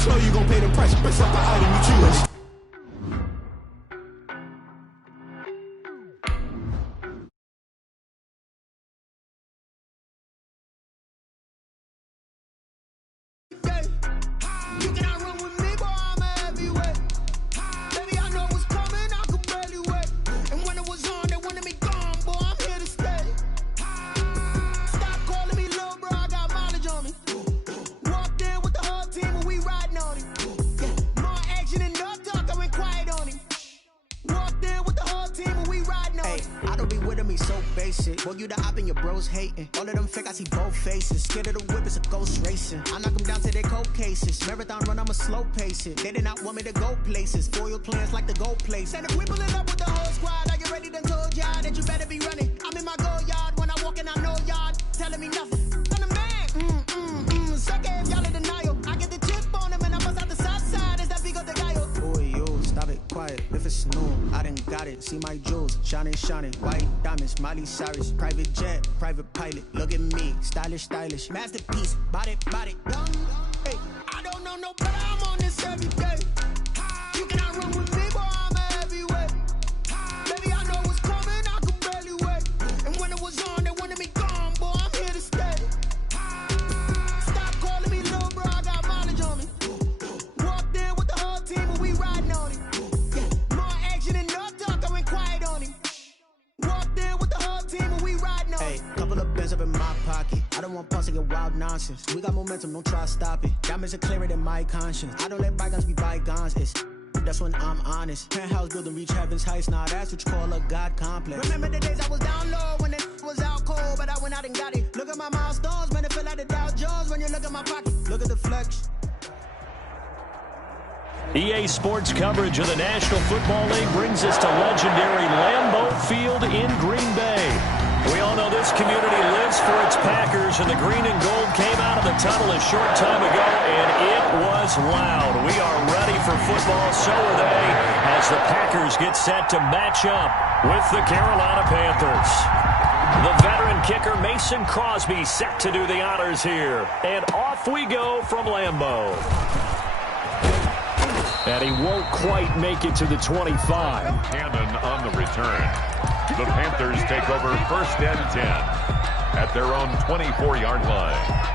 Slow, you gon' pay the price. Best up the item you choose. Boy, you the op and your bros hating. All of them fake, I see both faces. Scared of the whip, it's a ghost racing. I knock them down to their cold cases. Marathon run, I'ma slow pace it. They did not want me to go places. Foil plans like the gold place. And if we pulling up with the whole squad, are you ready? Done told y'all that you better be running. I'm in my go yard. When I walk in, I know y'all telling me nothing. I'm the man. Suck it if y'all in denial. I get the chip on them and I bust out the south side. Is that Vigo de Gallo? Boy, yo, stop it, quiet. If it's new, I done got it. See my jewels, shining, shining. White diamonds, Miley Cyrus. Private jet, private pilot. Look at me, stylish, stylish. Masterpiece, body, body. Hey, I don't know no better. I'm on this every day. You cannot run with me, boy. I'm a heavyweight. Baby, I know what's coming. I could barely wait. And when it was on, they wanted me gone, boy. I'm here to stay. Stop calling me little bro. I got mileage on me. Walked in with the whole team, and we riding on him. Yeah, more action and no talk. I went quiet on him. Walked in with the whole team, and we riding on him. Hey, couple of bands up in my pocket. I don't want pause to get wild nonsense. We got momentum, don't try to stop it. Diamonds are clearer than my conscience. I don't let bygones be bygones. That's when I'm honest. Penthouse building reach heaven's heights. Now that's what you call a God complex. Remember the days I was down low when it was out cold, but I went out and got it. Look at my milestones, man, it feel like the Dow Jones when you look at my pocket. Look at the flex. EA Sports coverage of the National Football League brings us to legendary Lambeau Field in Green Bay. We all know this community lives for its Packers, and the green and gold came out of the tunnel a short time ago, and it was loud. We are ready for football, so are they, as the Packers get set to match up with the Carolina Panthers. The veteran kicker Mason Crosby set to do the honors here, and off we go from Lambeau. And he won't quite make it to the 25. Cannon on the return. The Panthers take over 1st and 10 at their own 24-yard line.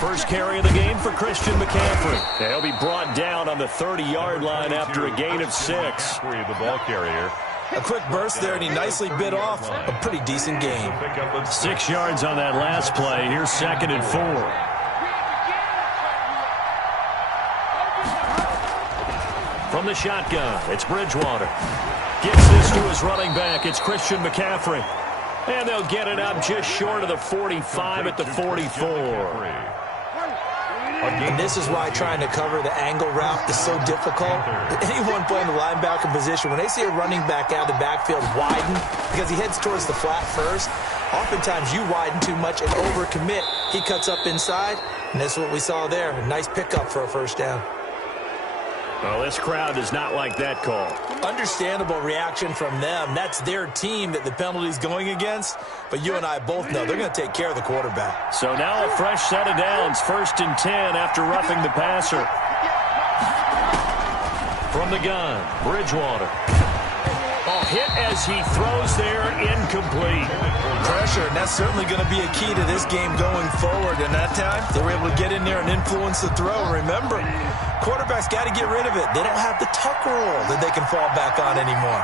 First carry of the game for Christian McCaffrey. He'll be brought down on the 30-yard line after a gain of 6. The ball carrier. A quick burst there, and he nicely bit off a pretty decent game. 6 yards on that last play. Here's 2nd and 4. From the shotgun, it's Bridgewater. Gets this to his running back. It's Christian McCaffrey. And they'll get it up just short of the 45 at the 44. And this is why trying to cover the angle route is so difficult. Anyone playing the linebacker position, when they see a running back out of the backfield widen because he heads towards the flat first, oftentimes you widen too much and overcommit. He cuts up inside, and that's what we saw there. A nice pickup for a first down. Well, this crowd does not like that call. Understandable reaction from them. That's their team that the penalty's going against. But you and I both know they're going to take care of the quarterback. So now a fresh set of downs. 1st and 10 after roughing the passer. From the gun, Bridgewater. Oh, hit as he throws there, incomplete. Pressure, and that's certainly going to be a key to this game going forward. And that time, they were able to get in there and influence the throw. Remember, quarterbacks got to get rid of it. They don't have the tuck rule that they can fall back on anymore.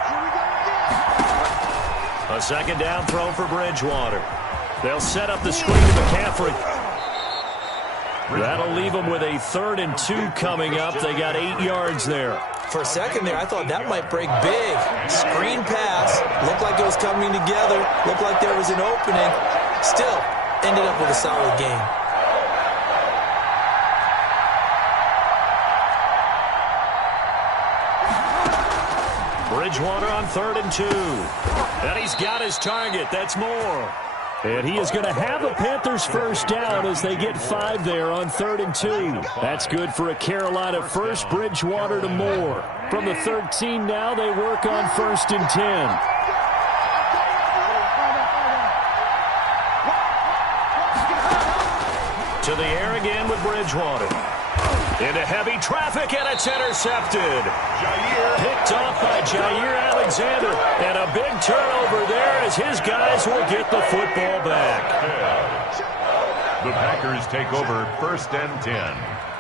A 2nd down throw for Bridgewater. They'll set up the screen to McCaffrey. That'll leave them with a 3rd and 2 coming up. They got 8 yards there. For a second there, I thought that might break big. Screen pass. Looked like it was coming together. Looked like there was an opening. Still, ended up with a solid game. Bridgewater on 3rd and 2. And he's got his target. That's Moore. And he is going to have a Panthers first down as they get 5 there on 3rd and 2. That's good for a Carolina first. Bridgewater to Moore. From the 13 now, they work on 1st and 10. To the air again with Bridgewater. Into heavy traffic, and it's intercepted. Picked off by Jair Alexander. And a big turnover there as his guys will get the football back. The Packers take over 1st and 10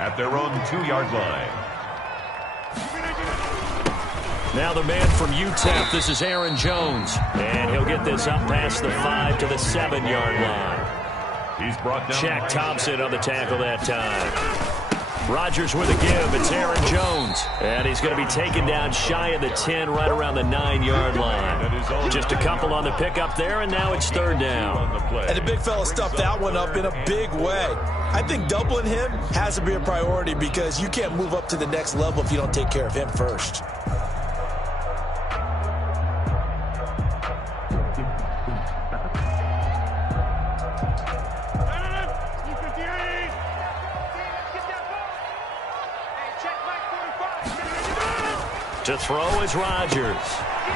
at their own 2-yard line. Now the man from UTEP, this is Aaron Jones. And he'll get this up past the 5 to the 7-yard line. He's brought down. Shaq Thompson on the tackle that time. Rodgers with a give. It's Aaron Jones. And he's going to be taken down shy of the 10, right around the 9-yard line. Just a couple on the pickup there, and now it's 3rd down. And the big fella stuffed that one up in a big way. I think doubling him has to be a priority because you can't move up to the next level if you don't take care of him first. To throw is Rodgers.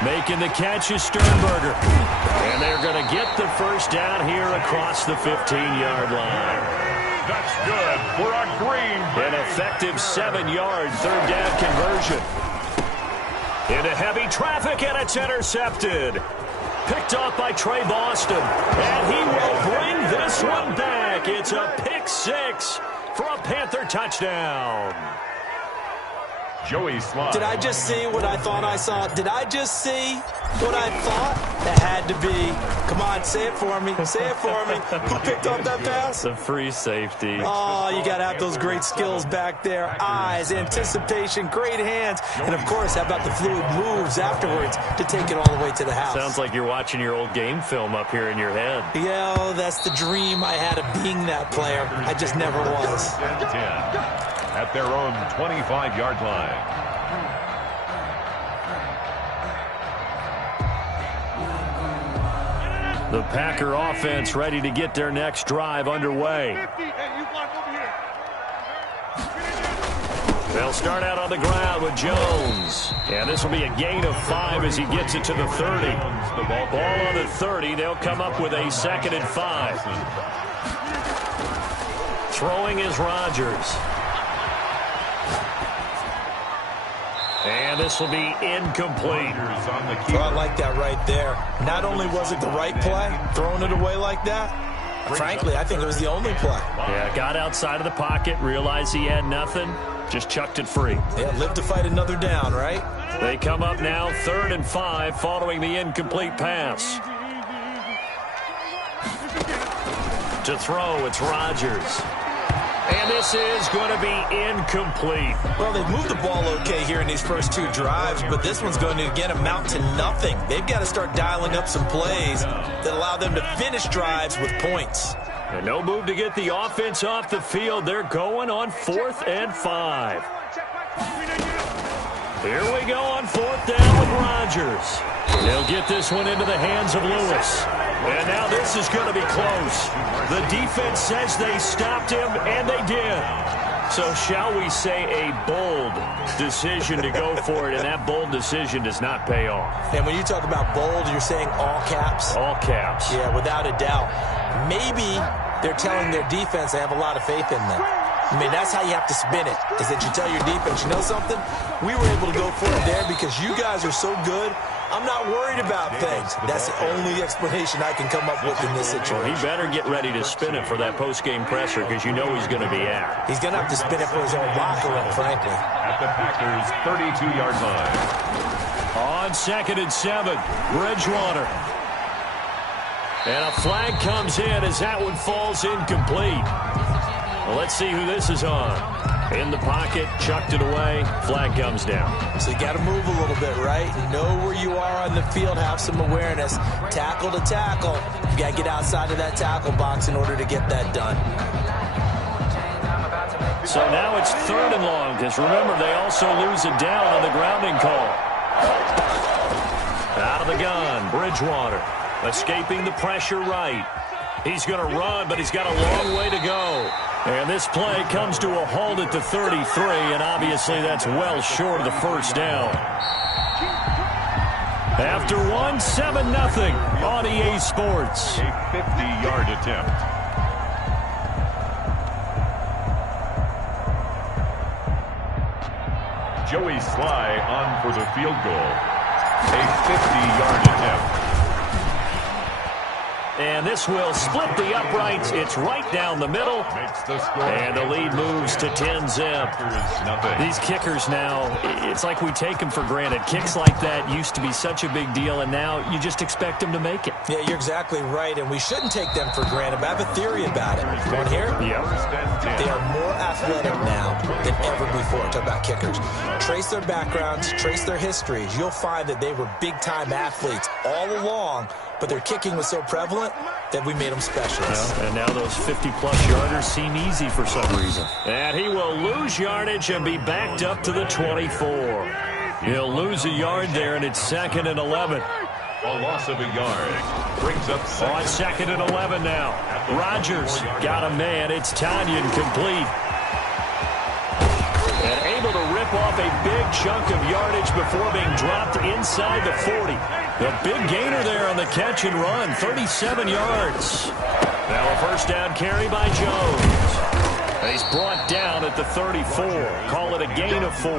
Making the catch is Sternberger. And they're going to get the first down here across the 15-yard line. That's good for a Green Bay. An effective 7-yard 3rd down conversion. Into heavy traffic, and it's intercepted. Picked off by Trey Boston. And he will bring this one back. It's a pick 6 for a Panther touchdown. Joey Slye. Did I just see what I thought I saw? Did I just see what I thought? That had to be. Come on, say it for me. Say it for me. Who picked up that pass? The free safety. Oh, you got to have those great skills back there. Eyes, anticipation, great hands. And, of course, how about the fluid moves afterwards to take it all the way to the house? Sounds like you're watching your old game film up here in your head. Yeah, oh, that's the dream I had of being that player. I just never was. 10 at their own 25-yard line. The Packer offense ready to get their next drive underway. They'll start out on the ground with Jones. And this will be a gain of 5 as he gets it to the 30. Ball on the 30. They'll come up with a 2nd and 5. Throwing is Rodgers. And this will be incomplete. Oh, I like that right there. Not only was it the right play, throwing it away like that, frankly, I think it was the only play. Yeah, got outside of the pocket, realized he had nothing, just chucked it free. Yeah, live to fight another down, right? They come up now 3rd and 5 following the incomplete pass. To throw, it's Rodgers. And this is going to be incomplete. Well, they've moved the ball okay here in these first 2 drives, but this one's going to, again, amount to nothing. They've got to start dialing up some plays that allow them to finish drives with points. And no move to get the offense off the field. They're going on 4th and 5. Here we go on 4th down with Rodgers. They'll get this one into the hands of Lewis. And now this is going to be close. The defense says they stopped him, and they did. So shall we say a bold decision to go for it, and that bold decision does not pay off. And when you talk about bold, you're saying all caps? All caps. Yeah, without a doubt. Maybe they're telling their defense they have a lot of faith in them. I mean, that's how you have to spin it, is that you tell your defense, you know something? We were able to go for it there because you guys are so good. I'm not worried about things. That's the only explanation I can come up with in this situation. Well, he better get ready to spin it for that post-game presser because you know he's going to be out. He's going to have to spin it for his own locker room, frankly. At the Packers' 32-yard line. On 2nd and 7, Bridgewater. And a flag comes in as that one falls incomplete. Well, let's see who this is on. In the pocket, chucked it away, flag comes down. So you got to move a little bit, right? Know where you are on the field, have some awareness. Tackle to tackle. You got to get outside of that tackle box in order to get that done. So now it's 3rd and long, because remember, they also lose it down on the grounding call. Out of the gun, Bridgewater. Escaping the pressure right. He's going to run, but he's got a long way to go. And this play comes to a halt at the 33, and obviously that's well short of the first down. After one, 7-0 on EA Sports. A 50-yard attempt. Joey Sly on for the field goal. A 50-yard attempt. And this will split the uprights. It's right down the middle. Makes the score. And the lead moves to 10-zip. These kickers now, it's like we take them for granted. Kicks like that used to be such a big deal, and now you just expect them to make it. Yeah, you're exactly right, and we shouldn't take them for granted, but I have a theory about it. You want to hear it? Yeah. They are more athletic now than ever before. Talk about kickers. Trace their backgrounds, trace their histories. You'll find that they were big-time athletes all along, but their kicking was so prevalent that we made them specialists. Yeah, and now those 50-plus yarders seem easy for some reason. And he will lose yardage and be backed up to the 24. He'll lose a yard there, and it's 2nd and 11. A loss of a yard brings up On 2nd and 11 now. Rodgers got a man. It's Tanyan complete. And able to rip off a big chunk of yardage before being dropped inside the 40. The big gainer there on the catch and run, 37 yards. Now a first down carry by Jones. And he's brought down at the 34. Call it a gain of 4.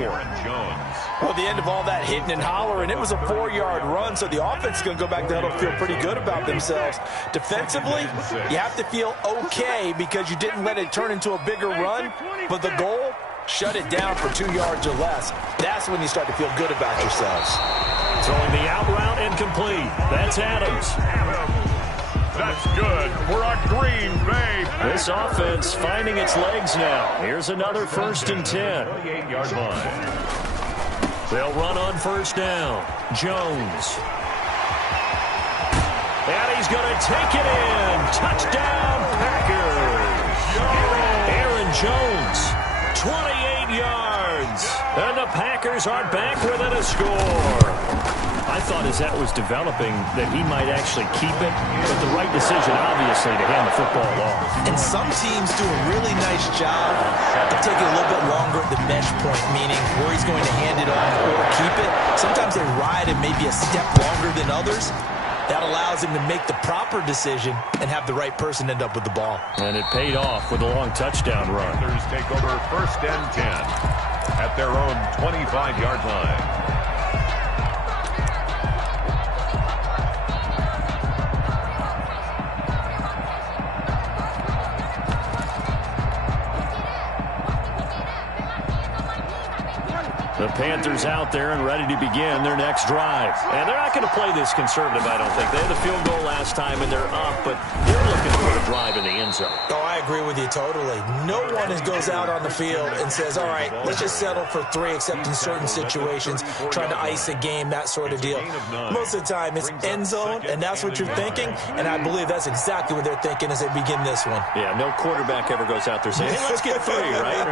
Well, at the end of all that hitting and hollering, it was a 4-yard run, so the offense is going to go back to huddle, feel pretty good about themselves. Defensively, you have to feel okay because you didn't let it turn into a bigger run, but the goal, shut it down for 2 yards or less. That's when you start to feel good about yourselves. Throwing the out route incomplete. That's Adams. That's good for a Green Bay. This offense finding its legs now. Here's another 1st and 10. 28-yard line. They'll run on first down. Jones. And he's going to take it in. Touchdown, Packers. Aaron Jones, 28 yards. And the Packers are back within a score. I thought as that was developing that he might actually keep it, but the right decision, obviously, to hand the football off. And some teams do a really nice job of taking a little bit longer at the mesh point, meaning where he's going to hand it off or keep it. Sometimes they ride it maybe a step longer than others. That allows him to make the proper decision and have the right person end up with the ball. And it paid off with a long touchdown run. Panthers take over 1st and 10 at their own 25-yard line. The Panthers out there and ready to begin their next drive. And they're not going to play this conservative, I don't think. They had the field goal last time, and they're up, but they're looking for a drive in the end zone. Oh, I agree with you totally. No one goes out on the field and says, all right, let's just settle for 3, except in certain situations, trying to ice a game, that sort of deal. Most of the time, it's end zone, and that's what you're thinking, and I believe that's exactly what they're thinking as they begin this one. Yeah, no quarterback ever goes out there saying, hey, let's get 3, right?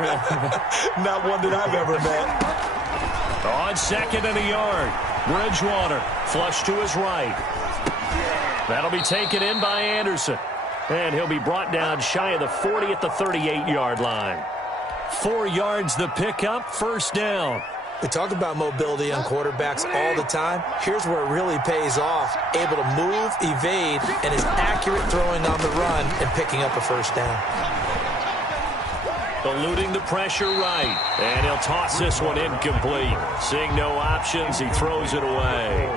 Not one that I've ever met. On 2nd and a yard, Bridgewater flush to his right. That'll be taken in by Anderson. And he'll be brought down shy of the 40 at the 38-yard line. 4 yards the pickup, first down. We talk about mobility on quarterbacks all the time. Here's where it really pays off. Able to move, evade, and is accurate throwing on the run and picking up a first down. Eluding the pressure right. And he'll toss this one incomplete. Seeing no options, he throws it away.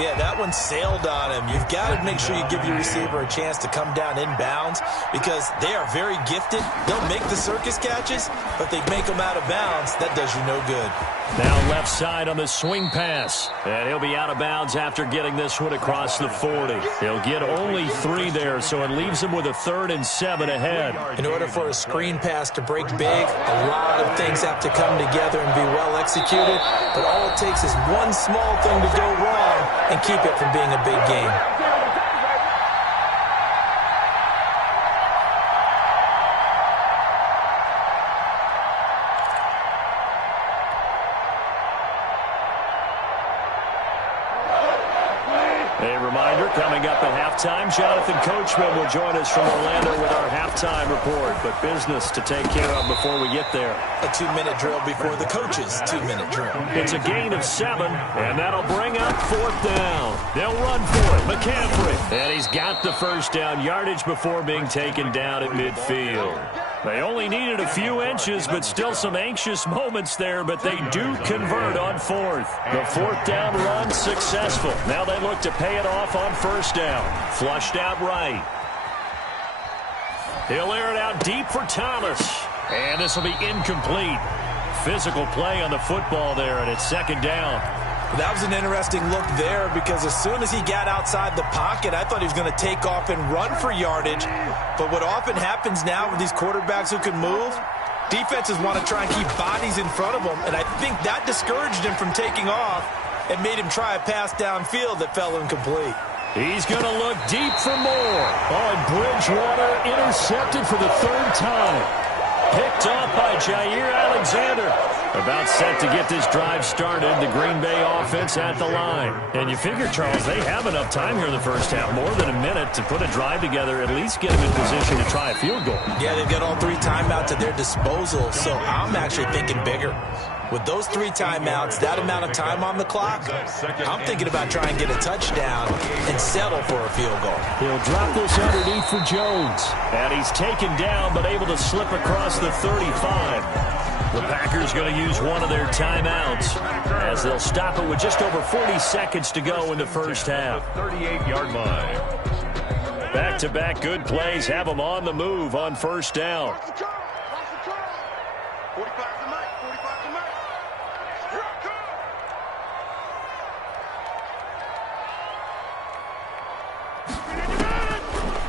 Yeah, that one sailed on him. You've got to make sure you give your receiver a chance to come down inbounds because they are very gifted. They'll make the circus catches, but they make them out of bounds. That does you no good. Now left side on the swing pass. And he'll be out of bounds after getting this one across the 40. He'll get only 3 there, so it leaves him with a 3rd and 7 ahead. In order for a screen pass to break big, a lot of things have to come together and be well executed. But all it takes is one small thing to go wrong and keep it from being a big game. up at halftime. Jonathan Coachman will join us from Orlando with our halftime report. But business to take care of before we get there. A 2-minute drill before the coach's 2-minute drill. It's a gain of 7, and that'll bring up 4th down. They'll run for it. McCaffrey. And he's got the first down yardage before being taken down at midfield. They only needed a few inches, but still some anxious moments there, but they do convert on 4th. The 4th down run successful. Now they look to pay it off on 1st down. Flushed out right. He'll air it out deep for Thomas. And this will be incomplete. Physical play on the football there, and it's 2nd down. That was an interesting look there because as soon as he got outside the pocket, I thought he was going to take off and run for yardage. But what often happens now with these quarterbacks who can move, defenses want to try and keep bodies in front of them, and I think that discouraged him from taking off and made him try a pass downfield that fell incomplete. He's going to look deep for more. Bridgewater intercepted for the 3rd time. Picked off by Jair Alexander. About set to get this drive started, the Green Bay offense at the line. And you figure, Charles, they have enough time here in the first half, more than a minute, to put a drive together, at least get them in position to try a field goal. Yeah, they've got all 3 timeouts at their disposal, so I'm actually thinking bigger. With those 3 timeouts, that amount of time on the clock, I'm thinking about trying to get a touchdown and settle for a field goal. He'll drop this underneath for Jones. And he's taken down, but able to slip across the 35. The Packers going to use one of their timeouts as they'll stop it with just over 40 seconds to go in the first half. 38-yard line. Back-to-back good plays have them on the move on 1st down.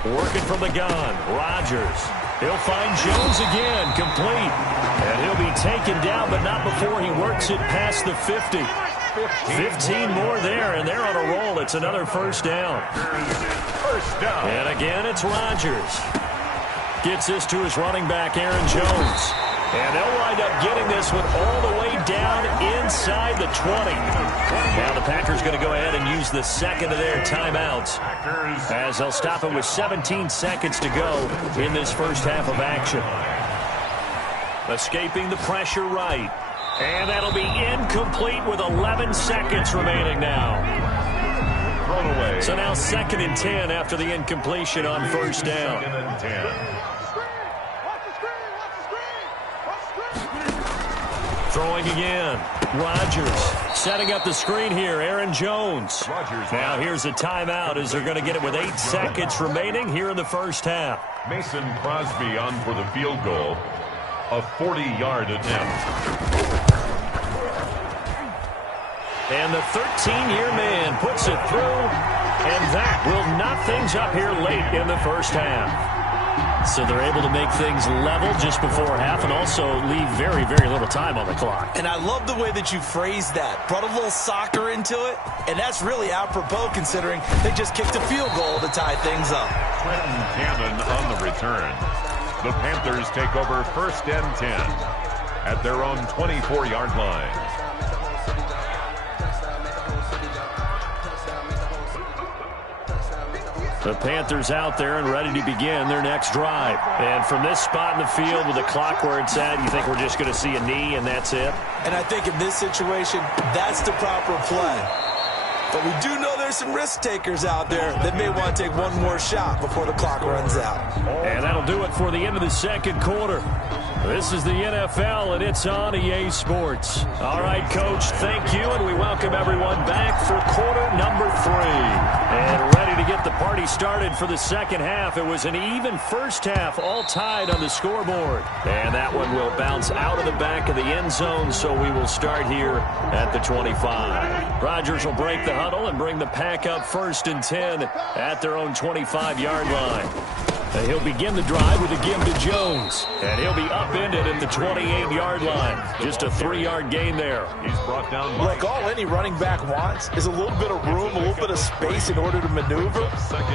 Working from the gun, Rodgers. He'll find Jones again, complete. And he'll be taken down, but not before he works it past the 50. 15 more there, and they're on a roll. It's another 1st down. And again, it's Rodgers. Gets this to his running back, Aaron Jones. And they'll wind up getting this one all the way down inside the 20. Now the Packers going to go ahead and use the 2nd of their timeouts as they'll stop it with 17 seconds to go in this first half of action. Escaping the pressure right. And that'll be incomplete with 11 seconds remaining now. Thrown away. So now 2nd and 10 after the incompletion on 1st down. 2nd and 10. Throwing again. Rodgers setting up the screen here. Aaron Jones. Now here's a timeout as they're going to get it with 8 seconds remaining here in the first half. Mason Crosby on for the field goal. A 40-yard attempt. And the 13-year man puts it through, and that will knock things up here late in the first half. So they're able to make things level just before half and also leave very, very little time on the clock. And I love the way that you phrased that. Brought a little soccer into it, and that's really apropos considering they just kicked a field goal to tie things up. Trenton Cannon on the return. The Panthers take over 1st and 10 at their own 24-yard line. The Panthers out there and ready to begin their next drive. And from this spot in the field with the clock where it's at, you think we're just going to see a knee and that's it? And I think in this situation, that's the proper play. But we do know there's some risk takers out there that may want to take one more shot before the clock runs out. And that'll do it for the end of the 2nd quarter. This is the NFL, and it's on EA Sports. All right, Coach, thank you, and we welcome everyone back for quarter number 3. And ready to get the party started for the 2nd half. It was an even first half, all tied on the scoreboard. And that one will bounce out of the back of the end zone, so we will start here at the 25. Rodgers will break the huddle and bring the pack up 1st and 10 at their own 25-yard line. And he'll begin the drive with a give to Jones. And he'll be upended at the 28-yard line. Just a 3-yard gain there. He's brought down. Look, all any running back wants is a little bit of room, a little bit of space in order to maneuver.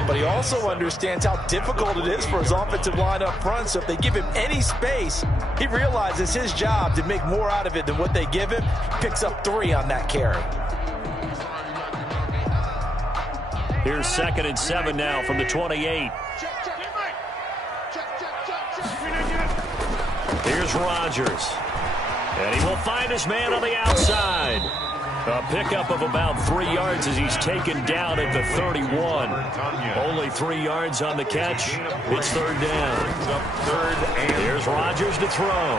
But he also understands how difficult it is for his offensive line up front. So if they give him any space, he realizes his job to make more out of it than what they give him. Picks up 3 on that carry. Here's 2nd and 7 now from the 28. Here's Rodgers. And he will find his man on the outside. A pickup of about 3 yards as he's taken down at the 31. Only 3 yards on the catch. It's 3rd down. Here's Rodgers to throw.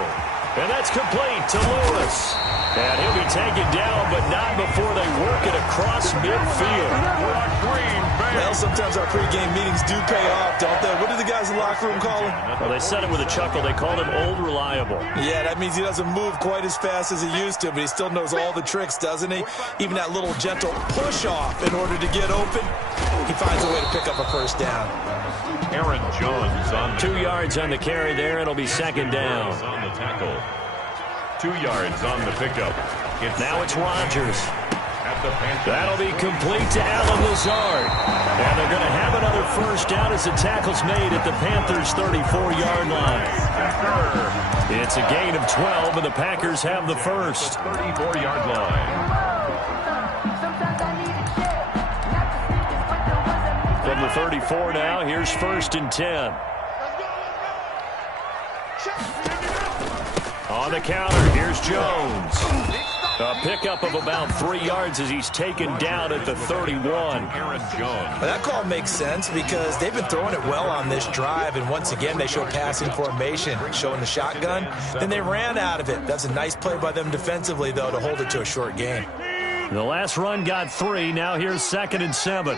And that's complete to Lewis. And he'll be taken down, but not before they work it across midfield. Well, sometimes our pregame meetings do pay off, don't they? What do the guys in the locker room call him? Well, they said it with a chuckle. They called him Old Reliable. Yeah, that means he doesn't move quite as fast as he used to, but he still knows all the tricks, doesn't he? Even that little gentle push-off in order to get open. He finds a way to pick up a 1st down. Aaron Jones on 2 yards on the carry there. It'll be 2nd down. On the tackle. 2 yards on the pickup. Now it's Rodgers. That'll be complete to Alan Lazard. And they're going to have another 1st down as the tackle's made at the Panthers' 34-yard line. It's a gain of 12, and the Packers have the 1st. 34-yard line. From the 34 now, here's 1st and 10. On the counter, here's Jones. A pickup of about 3 yards as he's taken down at the 31. Aaron Jones. That call makes sense because they've been throwing it well on this drive, and once again they show passing formation, showing the shotgun. Then they ran out of it. That's a nice play by them defensively, though, to hold it to a short gain. The last run got 3. Now here's 2nd and 7.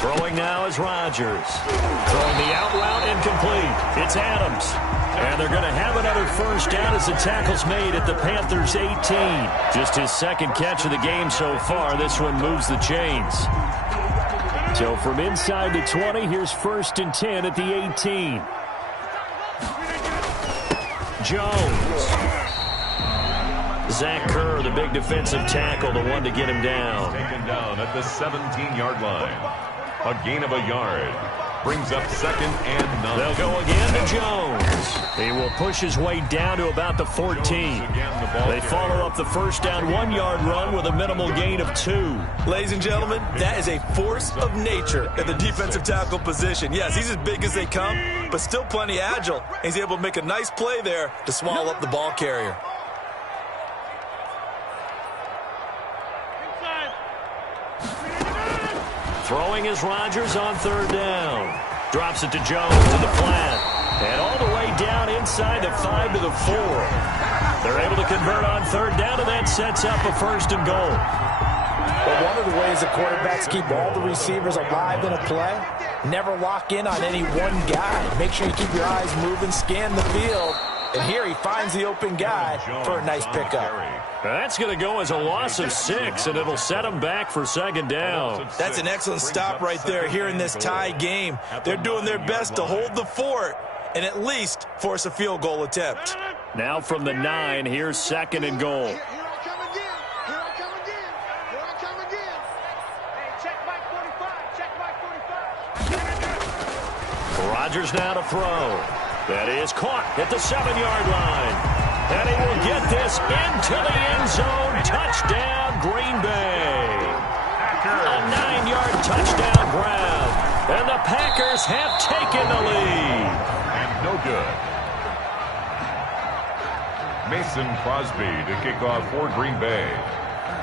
Throwing now is Rodgers. Throwing the out route incomplete. It's Adams. And they're going to have another 1st down as the tackle's made at the Panthers' 18. Just his 2nd catch of the game so far. This one moves the chains. So from inside the 20, here's 1st and 10 at the 18. Jones. Zach Kerr, the big defensive tackle, the one to get him down. Taken down at the 17-yard line. A gain of a yard. Brings up 2nd and 9. They'll go again to Jones. He will push his way down to about the 14. They follow up the 1st down 1-yard run with a minimal gain of 2. Ladies and gentlemen, that is a force of nature at the defensive tackle position. Yes, he's as big as they come, but still plenty agile. He's able to make a nice play there to swallow up the ball carrier. Throwing is Rodgers on 3rd down. Drops it to Jones to the flat. And all the way down inside the 5 to the 4. They're able to convert on 3rd down, and that sets up a 1st and goal. Well, one of the ways that quarterbacks keep all the receivers alive in a play, never lock in on any one guy. Make sure you keep your eyes moving, scan the field. And here he finds the open guy for a nice pickup. That's going to go as a loss of 6, and it'll set him back for 2nd down. That's an excellent stop right there here in this tie game. They're doing their best to hold the fort and at least force a field goal attempt. Now from the 9, here's 2nd and goal. Here I come again. Here I come again. Here I come again. Hey, check Mike 45. Check Mike 45. Rodgers now to throw. That is caught at the 7-yard line. And he will get this into the end zone. Touchdown, Green Bay. A 9-yard touchdown grab. And the Packers have taken the lead. And no good. Mason Crosby to kick off for Green Bay.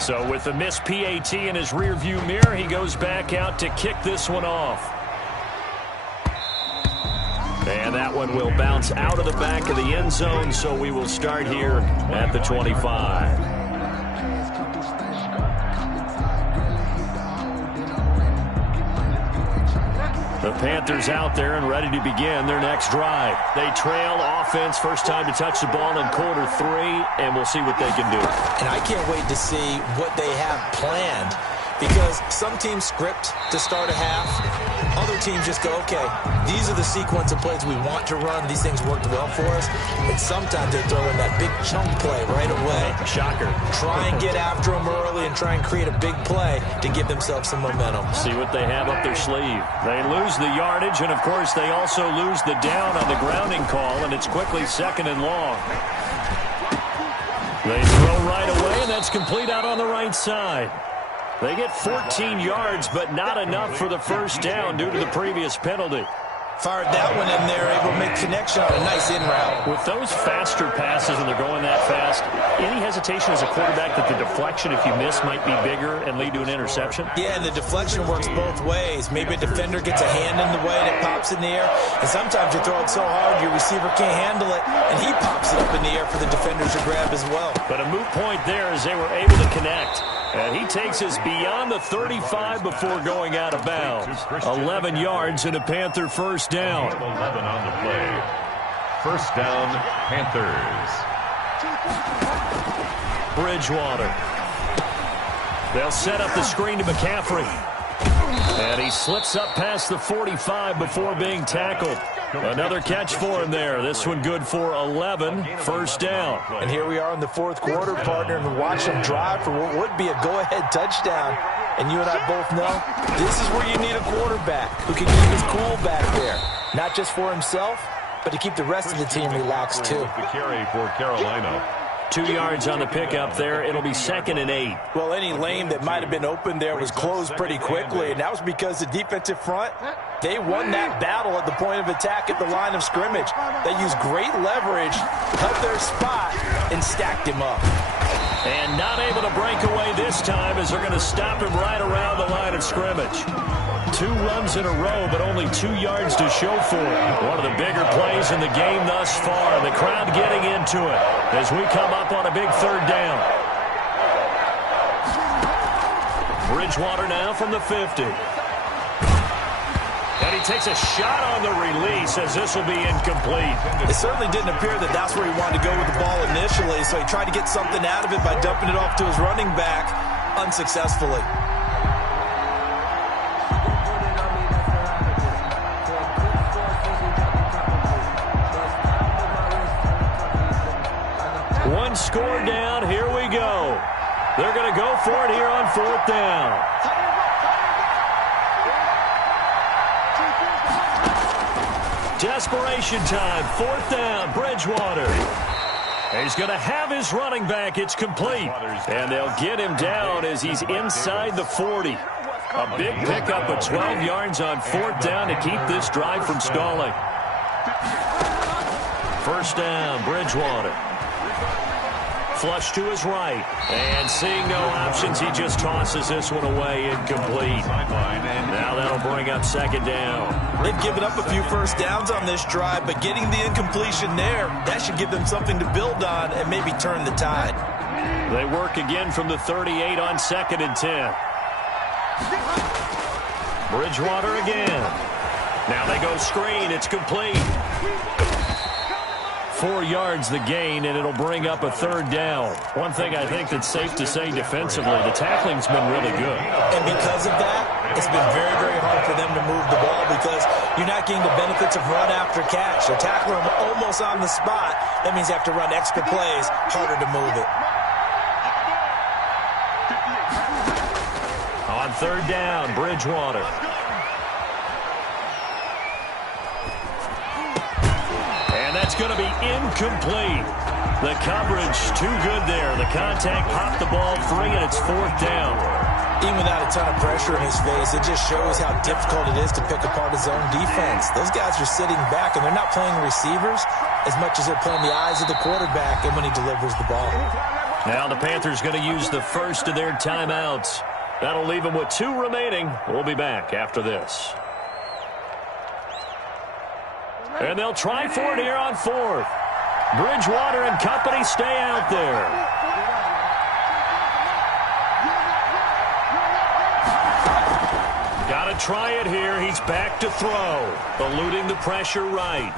So with the missed PAT in his rearview mirror, he goes back out to kick this one off. And that one will bounce out of the back of the end zone, so we will start here at the 25. The Panthers out there and ready to begin their next drive. They trail offense, first time to touch the ball in Q3, and we'll see what they can do. And I can't wait to see what they have planned, because some teams script to start a half. Other teams just go, okay, these are the sequence of plays we want to run. These things worked well for us. And sometimes they throw in that big chunk play right away. Shocker. Try and get after them early and try and create a big play to give themselves some momentum. See what they have up their sleeve. They lose the yardage, and, of course, they also lose the down on the grounding call, and it's quickly 2nd and long. They throw right away, and that's complete out on the right side. They get 14 yards, but not enough for the first down due to the previous penalty. Fired that one in there, able to make connection on a nice in route. With those faster passes and they're going that fast, any hesitation as a quarterback that the deflection, if you miss, might be bigger and lead to an interception? Yeah, and the deflection works both ways. Maybe a defender gets a hand in the way and it pops in the air, and sometimes you throw it so hard your receiver can't handle it, and he pops it up in the air for the defender to grab as well. But a moot point there as they were able to connect. And he takes us beyond the 35 before going out of bounds. 11 yards and a Panther first down. 11 on the play. First down, Panthers. Bridgewater. They'll set up the screen to McCaffrey. And he slips up past the 45 before being tackled. Another catch for him there. This one good for 11. First down. And here we are in the fourth quarter, partner, and watch him drive for what would be a go-ahead touchdown. And you and I both know this is where you need a quarterback who can keep his cool back there. Not just for himself, but to keep the rest of the team relaxed too. The carry for Carolina. 2 yards on the pickup there. It'll be 2nd and 8. Well, any lane that might have been open there was closed pretty quickly, and that was because the defensive front, they won that battle at the point of attack at the line of scrimmage. They used great leverage, held their spot, and stacked him up. And not able to break away this time as they're going to stop him right around the line of scrimmage. 2 runs in a row, but only 2 yards to show for it. One of the bigger plays in the game thus far. The crowd getting into it as we come up on a big third down. Bridgewater now from the 50. And he takes a shot on the release as this will be incomplete. It certainly didn't appear that that's where he wanted to go with the ball initially, so he tried to get something out of it by dumping it off to his running back unsuccessfully. One score down. Here we go. They're going to go for it here on fourth down. Desperation time. Fourth down. Bridgewater. He's going to have his running back. It's complete. And they'll get him down as he's inside the 40. A big pickup of 12 yards on fourth down to keep this drive from stalling. First down. Bridgewater. Flush to his right. And seeing no options, he just tosses this one away, incomplete. Now that'll bring up second down. They've given up a few first downs on this drive, but getting the incompletion there, that should give them something to build on and maybe turn the tide. They work again from the 38 on 2nd and 10. Bridgewater again. Now they go screen. It's complete. 4 yards the gain, and it'll bring up a third down. One thing I think that's safe to say defensively, the tackling's been really good. And because of that, it's been very, very hard for them to move the ball because you're not getting the benefits of run after catch. They're tackling them almost on the spot. That means you have to run extra plays, harder to move it. On third down, Bridgewater. That's going to be incomplete. The coverage too good there. The contact popped the ball free, and it's fourth down. Even without a ton of pressure in his face, it just shows how difficult it is to pick apart his own defense. Those guys are sitting back, and they're not playing receivers as much as they're playing the eyes of the quarterback and when he delivers the ball. Now the Panthers going to use the first of their timeouts. That'll leave them with 2 remaining. We'll be back after this. And they'll try for it here on fourth. Bridgewater and company stay out there. Got to try it here. He's back to throw. Eluding the pressure right.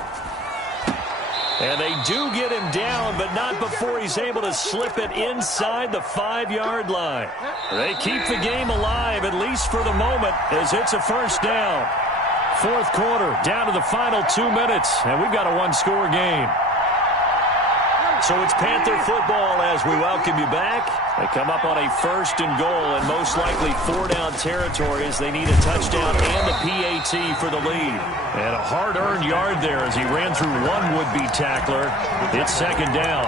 And they do get him down, but not before he's able to slip it inside the 5-yard line. They keep the game alive, at least for the moment, as it's a first down. Fourth quarter, down to the final 2 minutes, and we've got a 1-score game. So it's Panther football as we welcome you back. They come up on a 1st and goal and most likely 4-down territory as they need a touchdown and a PAT for the lead. And a hard-earned yard there as he ran through one would-be tackler. It's 2nd down.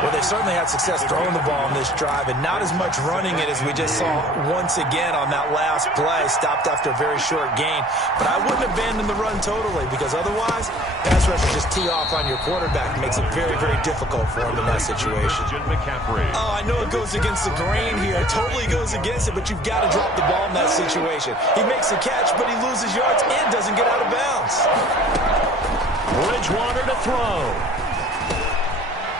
Well, they certainly had success throwing the ball in this drive and not as much running it as we just saw once again on that last play. Stopped after a very short gain. But I wouldn't abandon the run totally because otherwise, pass rush will just tee off on your quarterback. It makes it very, very difficult for him in that situation. Oh, I know it goes against the grain here. It totally goes against it, but you've got to drop the ball in that situation. He makes a catch, but he loses yards and doesn't get out of bounds. Bridgewater to throw.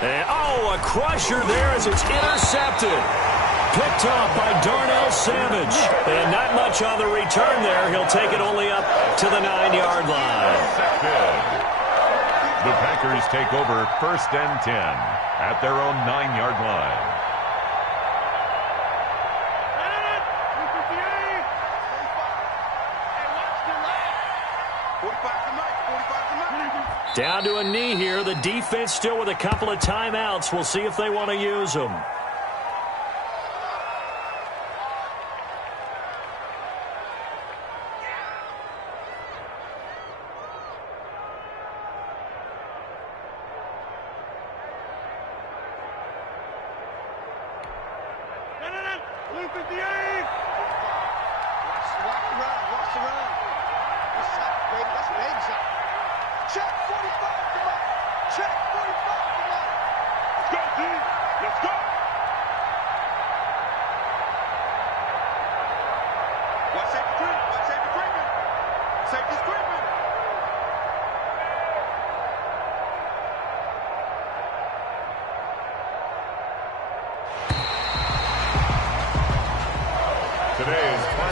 And, a crusher there as it's intercepted. Picked off by Darnell Savage. And not much on the return there. He'll take it only up to the 9-yard line. The Packers take over 1st and 10 at their own 9-yard line. Down to a knee here. The defense still with a couple of timeouts. We'll see if they want to use them.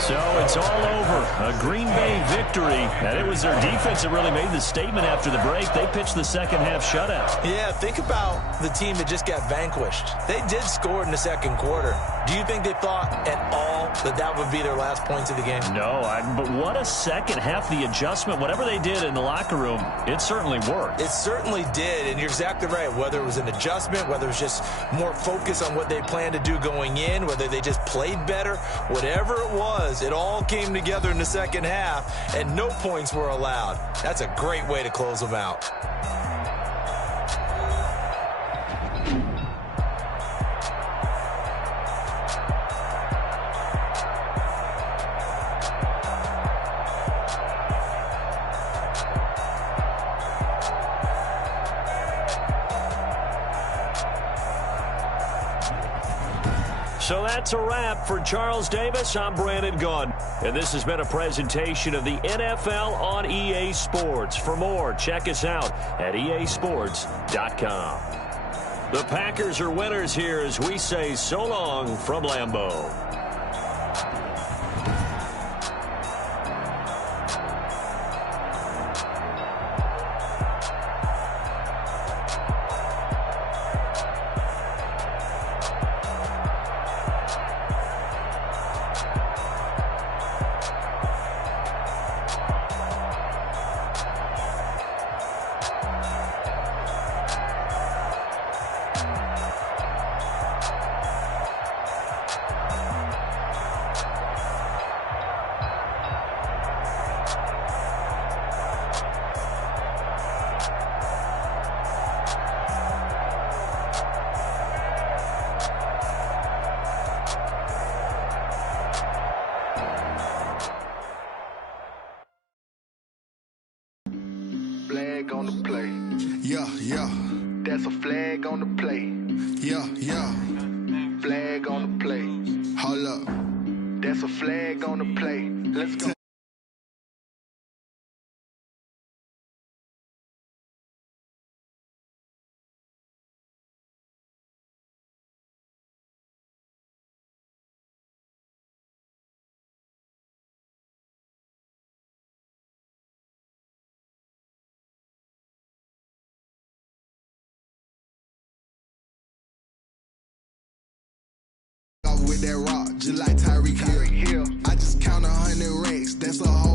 So it's all over. A Green Bay victory. And it was their defense that really made the statement after the break. They pitched the second-half shutout. Yeah, think about the team that just got vanquished. They did score in the 2nd quarter. Do you think they thought at all that that would be their last points of the game? No, but what a second half. The adjustment, whatever they did in the locker room, it certainly worked. It certainly did, and you're exactly right. Whether it was an adjustment, whether it was just more focus on what they planned to do going in, whether they just played better, whatever it was, it all came together in the 2nd half, and no points were allowed. That's a great way to close them out. So that's a wrap for Charles Davis. I'm Brandon Gunn. And this has been a presentation of the NFL on EA Sports. For more, check us out at easports.com. The Packers are winners here as we say so long from Lambeau. Flag on the play. Yeah, yeah. That's a flag on the play. Yeah, yeah. Flag on the play. Hold up. That's a flag on the play. Let's go. With that rock, just like Tyreek Hill. I just count 100 racks, that's a whole